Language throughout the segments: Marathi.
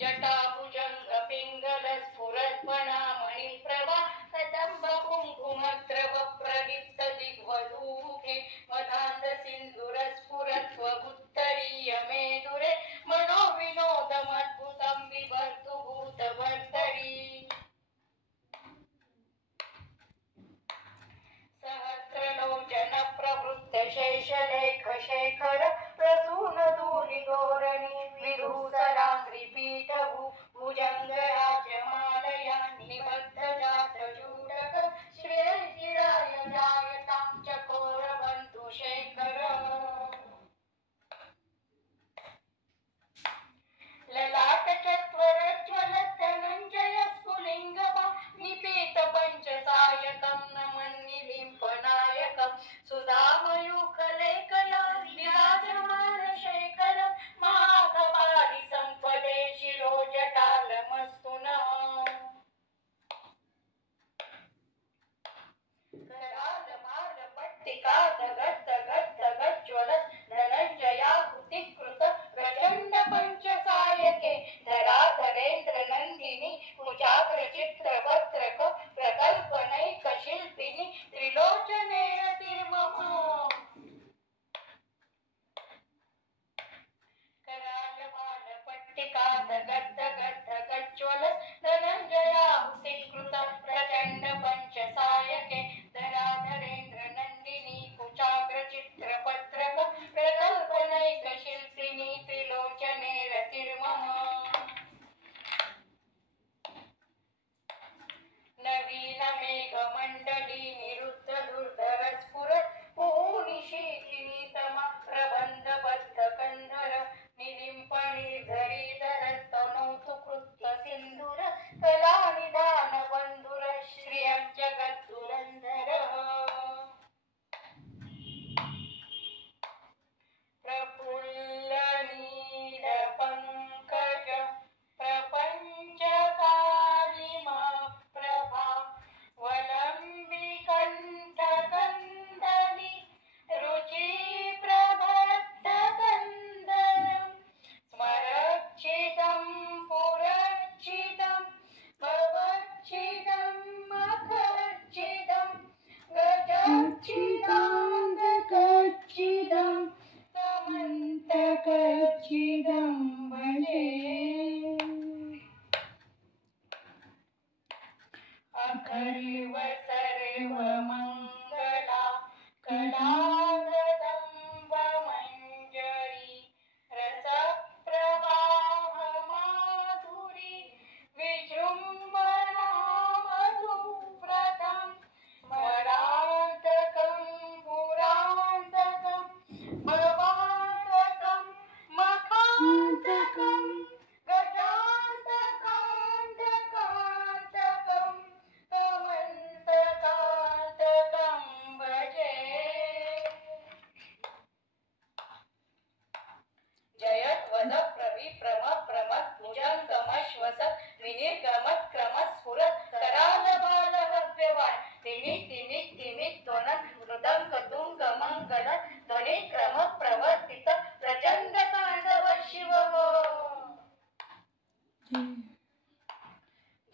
जटाभुजंग पिंगल स्फुरत्पणा मणिप्रभा कदंब कुंकुमद्रव प्रदीप्त दिग्वधूखे मदान्ध सिंधुर स्फुरत्व उत्तरीय मेदुरे मनोविनोदमद्भुतं विभर्तु भूतभर्तरी सहस्रलोचन प्रवृत्त शेषलेख शेखर प्रसून दूरी धोरणी विधूसरांग्री पीठभू भुजंगराजमालया निबद्ध जात चूडक श्रेयचिराय जायतां चकोर बंधु शेखर ललाट चत्वर ज्वलत धनंजय स्फुलिंगमा निपीत पंचसायकं नमन्निलिम्पनायकं सुधामयूखलेखया विराजमान शेखर महाकपालि संपदे शिरोजटालमस्तु नः पट्टिका धगत ज्वलत धनंजयाकृतिकृत प्रचंड पंचसायके धराधरेंद्र नंदिनी कुचाग्र चित्रवक्त्रक प्रकल्पनैक शिल्पिनी त्रिलोचने रतिर्ममा करालबाल पट्टिका धगत ज्वलत धनंजयाकृतिकृत प्रचंड पंचसायके धराधरेंद्र नंदिनी कुचाग्र चित्रपत्रक प्रकल्पनैक शिल्पिनी त्रिलोचने रतिर्ममा नवीन मेघमंडली निरुद्ध दुर्धर स्फुरत पूनिशीतिनी तमा प्रबंधबद्ध कंधर निलिंपणी धरीधर स्तनोतु कृत्य सिंधुर कलानिधान बंधुर श्रियं जगद्दुरंधर प्रफुल्ल नील पंकज प्रपंच कालिमा प्रभा वलंबी कंठ कंदली रुचि प्रबद्ध कंदरम स्मरच्छिदं पुरच्छिदं भवच्छिदं मखच्छिदं गजच्छिदान्धकच्छिदं समन्तकच्छिदं भजे अखर्व सर्व मंगला कलागदंब मंजरी रस प्रवाह माधुरी विजृंभणा मधुव्रतं स्मरान्तकं पुरान्तकं भवान्तकं मखान्तकं गजान्तकान्तकान्तकं तमन्तकान्तकं भजे जयद्वद प्रविप्रम प्रमद भुजंगमश्वस विनिर्गमत् क्रमत् स्फुरत् करालबालहव्यवान् तिमित् तिमित् तिमित् ध्वनत् मृदंग तुंग मंगल ध्वनि क्रम प्रवर्तित प्रचंड तांडव शिव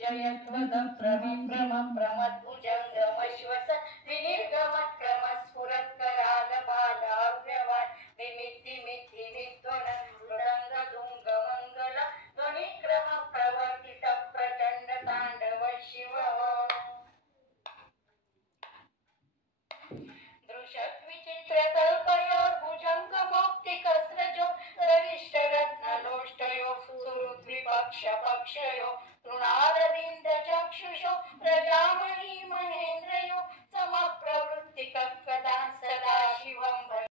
जयद्वद प्रविप्रम प्रमद भुजंगमश्वस विनिर्गमत् क्रमत् स्फुरत् करालबालहव्यवान् तिमित् तिमित् तिमित् ध्वनत् मृदंग तुंग मंगल ध्वनि क्रम प्रवर्तित प्रचंड तांडव शिव दृशत् विचित्र तल्पयोर भुजंग मौक्तिकस्रजो गरिष्ठ रत्नलोष्टयो सुहृद्विपक्ष पक्षयो तृणारविन्द चक्षुष